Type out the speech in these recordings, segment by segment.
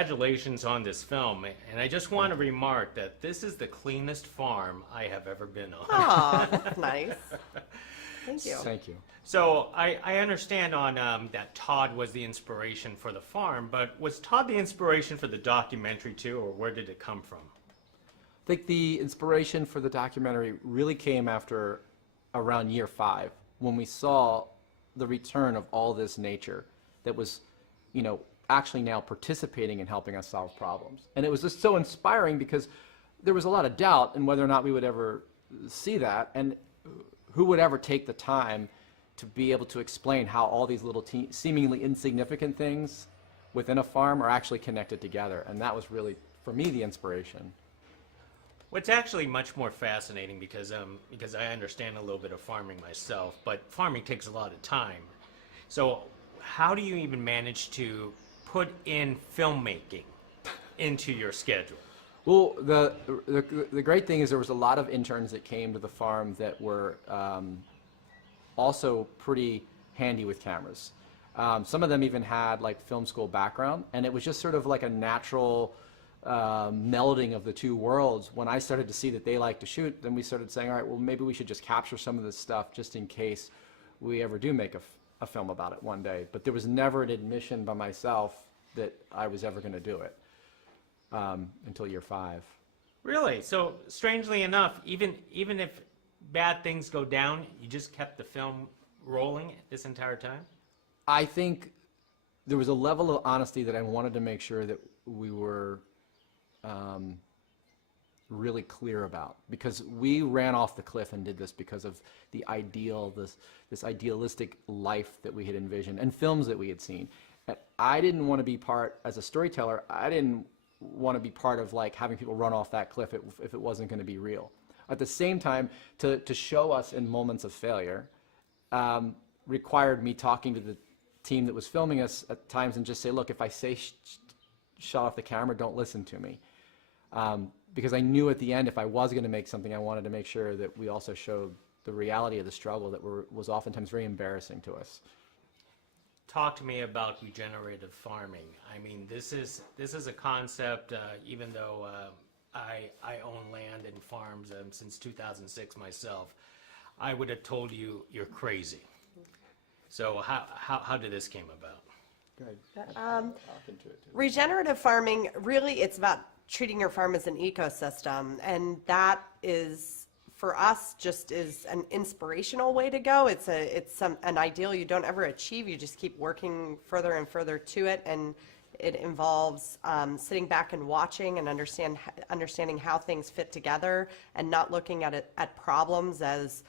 congratulations on this film. And I just want to remark that this is the cleanest farm I have ever been on. Oh, that's nice. Thank you. Thank you. So I understand on that Todd was the inspiration for the farm, but was Todd the inspiration for the documentary too, or where did it come from? I think the inspiration for the documentary really came after around year 5, when we saw the return of all this nature that was, actually now participating in helping us solve problems. And it was just so inspiring because there was a lot of doubt in whether or not we would ever see that, and who would ever take the time to be able to explain how all these little seemingly insignificant things within a farm are actually connected together. And that was really, for me, the inspiration. What's actually much more fascinating because I understand a little bit of farming myself, but farming takes a lot of time. So how do you even manage to put in filmmaking into your schedule? Well, the great thing is there was a lot of interns that came to the farm that were also pretty handy with cameras. Some of them even had like film school background, and it was just sort of like a natural melding of the two worlds. When I started to see that they like to shoot, then we started saying, all right, well, maybe we should just capture some of this stuff just in case we ever do make a film about it one day. But there was never an admission by myself that I was ever going to do it until year 5. Really? So strangely enough, even if bad things go down, you just kept the film rolling this entire time? I think there was a level of honesty that I wanted to make sure that we were really clear about, because we ran off the cliff and did this because of the ideal, this idealistic life that we had envisioned and films that we had seen. And I didn't want to be part, as a storyteller, I didn't want to be part of like having people run off that cliff if it wasn't going to be real. At the same time, to show us in moments of failure required me talking to the team that was filming us at times and just say, look, if I say shut off the camera, don't listen to me. Because I knew at the end, if I was going to make something, I wanted to make sure that we also showed the reality of the struggle that was oftentimes very embarrassing to us. Talk to me about regenerative farming. I mean, this is a concept, even though I own land and farms since 2006 myself, I would have told you you're crazy. So how did this came about? Go ahead. Regenerative farming, really, it's about treating your farm as an ecosystem, and that is, for us, just is an inspirational way to go. It's an ideal you don't ever achieve. You just keep working further and further to it, and it involves sitting back and watching and understanding how things fit together, and not looking at problems as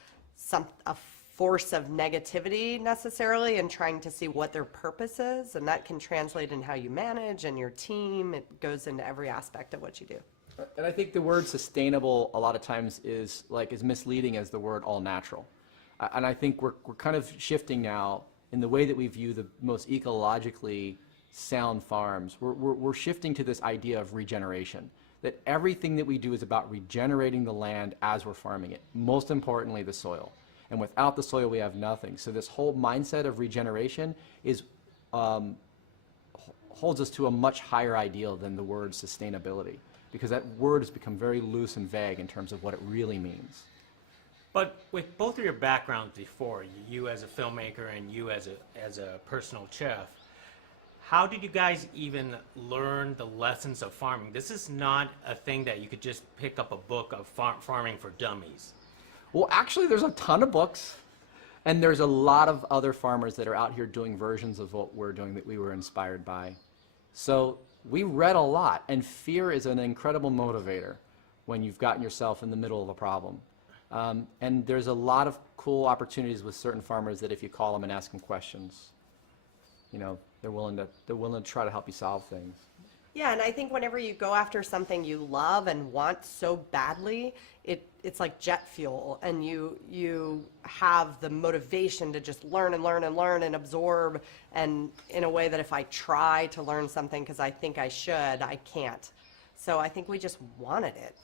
a force of negativity necessarily, and trying to see what their purpose is, and that can translate in how you manage and your team. It goes into every aspect of what you do. And I think the word sustainable a lot of times is misleading as the word all natural. And I think we're kind of shifting now in the way that we view the most ecologically sound farms. We're shifting to this idea of regeneration, that everything that we do is about regenerating the land as we're farming it, most importantly the soil. And without the soil, we have nothing. So this whole mindset of regeneration is holds us to a much higher ideal than the word sustainability, because that word has become very loose and vague in terms of what it really means. But with both of your backgrounds before, you as a filmmaker and you as a personal chef, how did you guys even learn the lessons of farming? This is not a thing that you could just pick up a book of farming for dummies. Well, actually, there's a ton of books, and there's a lot of other farmers that are out here doing versions of what we're doing that we were inspired by. So we read a lot, and fear is an incredible motivator when you've gotten yourself in the middle of a problem. And there's a lot of cool opportunities with certain farmers that if you call them and ask them questions, they're willing to try to help you solve things. Yeah, and I think whenever you go after something you love and want so badly, it's like jet fuel, and you have the motivation to just learn and learn and learn and absorb, and in a way that if I try to learn something because I think I should, I can't. So I think we just wanted it.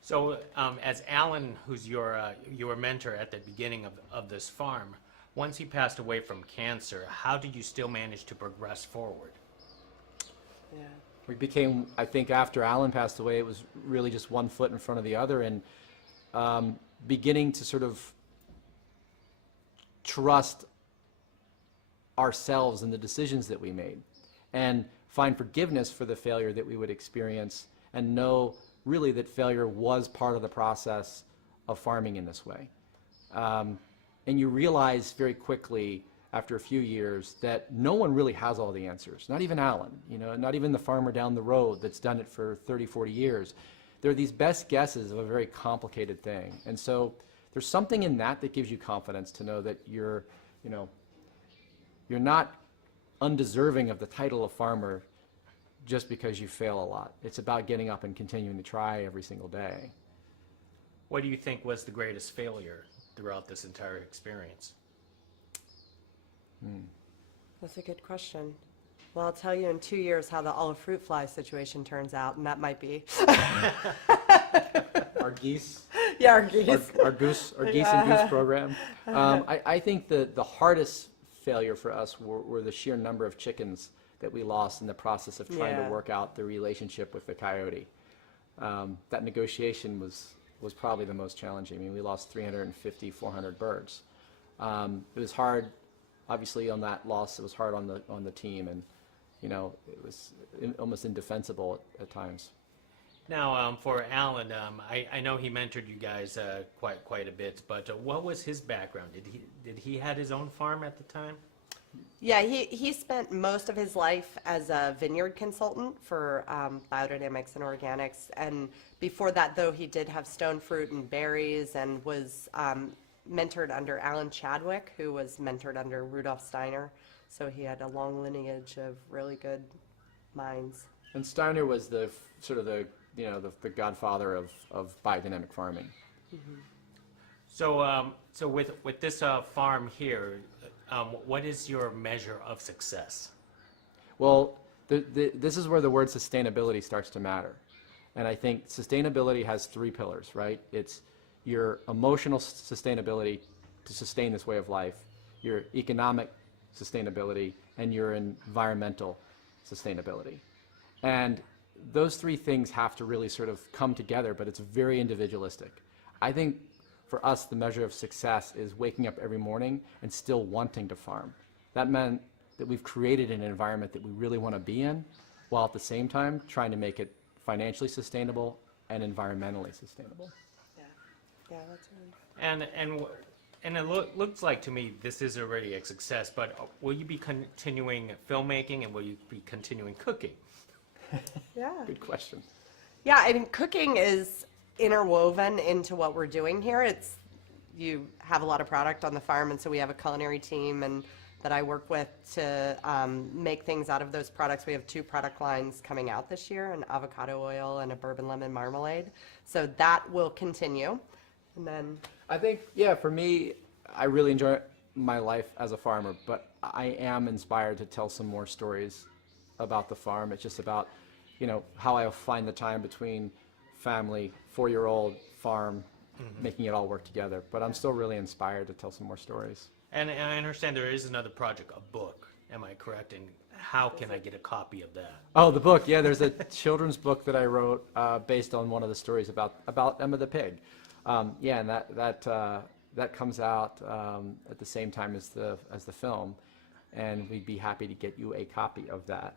So as Alan, who's your mentor at the beginning of this farm, once he passed away from cancer, how did you still manage to progress forward? Yeah. We became, I think after Alan passed away, it was really just one foot in front of the other, and beginning to sort of trust ourselves and the decisions that we made, and find forgiveness for the failure that we would experience, and know really that failure was part of the process of farming in this way. And you realize very quickly after a few years that no one really has all the answers, not even Alan, you know, not even the farmer down the road that's done it for 30, 40 years. There are these best guesses of a very complicated thing. And so there's something in that that gives you confidence to know that you're, you know, you're not undeserving of the title of farmer just because you fail a lot. It's about getting up and continuing to try every single day. What do you think was the greatest failure throughout this entire experience? That's a good question. Well, I'll tell you in 2 years how the olive fruit fly situation turns out, and that might be. Our geese. Yeah, our geese. Our geese and goose program. I think the hardest failure for us were the sheer number of chickens that we lost in the process of trying to work out the relationship with the coyote. That negotiation was probably the most challenging. I mean, we lost 350, 400 birds. It was hard, obviously, on that loss. It was hard on the team, and you know, it was almost indefensible at times. Now, for Alan, I know he mentored you guys quite a bit, but what was his background? Did he had his own farm at the time? Yeah, he spent most of his life as a vineyard consultant for biodynamics and organics. And before that, though, he did have stone fruit and berries, and was mentored under Alan Chadwick, who was mentored under Rudolf Steiner. So he had a long lineage of really good minds. And Steiner was the sort of the godfather of biodynamic farming. Mm-hmm. So with this farm here, what is your measure of success? Well, this is where the word sustainability starts to matter. And I think sustainability has three pillars, right? It's your emotional sustainability to sustain this way of life, your economic sustainability, and your environmental sustainability. And those three things have to really sort of come together, but it's very individualistic. I think for us, the measure of success is waking up every morning and still wanting to farm. That meant that we've created an environment that we really want to be in, while at the same time trying to make it financially sustainable and environmentally sustainable. Yeah, that's right. And it looks like to me this is already a success, but will you be continuing filmmaking, and will you be continuing cooking? Yeah. Good question. Yeah, I mean, cooking is interwoven into what we're doing here. You have a lot of product on the farm, and so we have a culinary team and that I work with to make things out of those products. We have 2 product lines coming out this year, an avocado oil and a bourbon lemon marmalade. So that will continue. And then I think, yeah, for me, I really enjoy my life as a farmer, but I am inspired to tell some more stories about the farm. It's just about, you know, how I find the time between family, 4-year-old farm, making it all work together. But I'm still really inspired to tell some more stories. And I understand there is another project, a book. Am I correct? And how can I get a copy of that? Oh, the book. Yeah, there's a children's book that I wrote based on one of the stories about Emma the pig. Yeah, and that comes out at the same time as the film, and we'd be happy to get you a copy of that.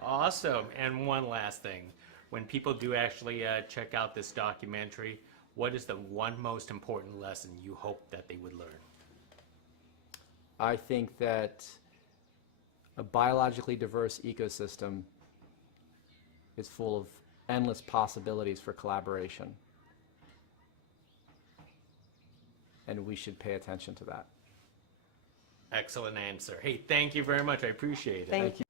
Awesome. And one last thing. When people do actually check out this documentary, what is the one most important lesson you hope that they would learn? I think that a biologically diverse ecosystem is full of endless possibilities for collaboration. And we should pay attention to that. Excellent answer. Hey, thank you very much. I appreciate it. thank you.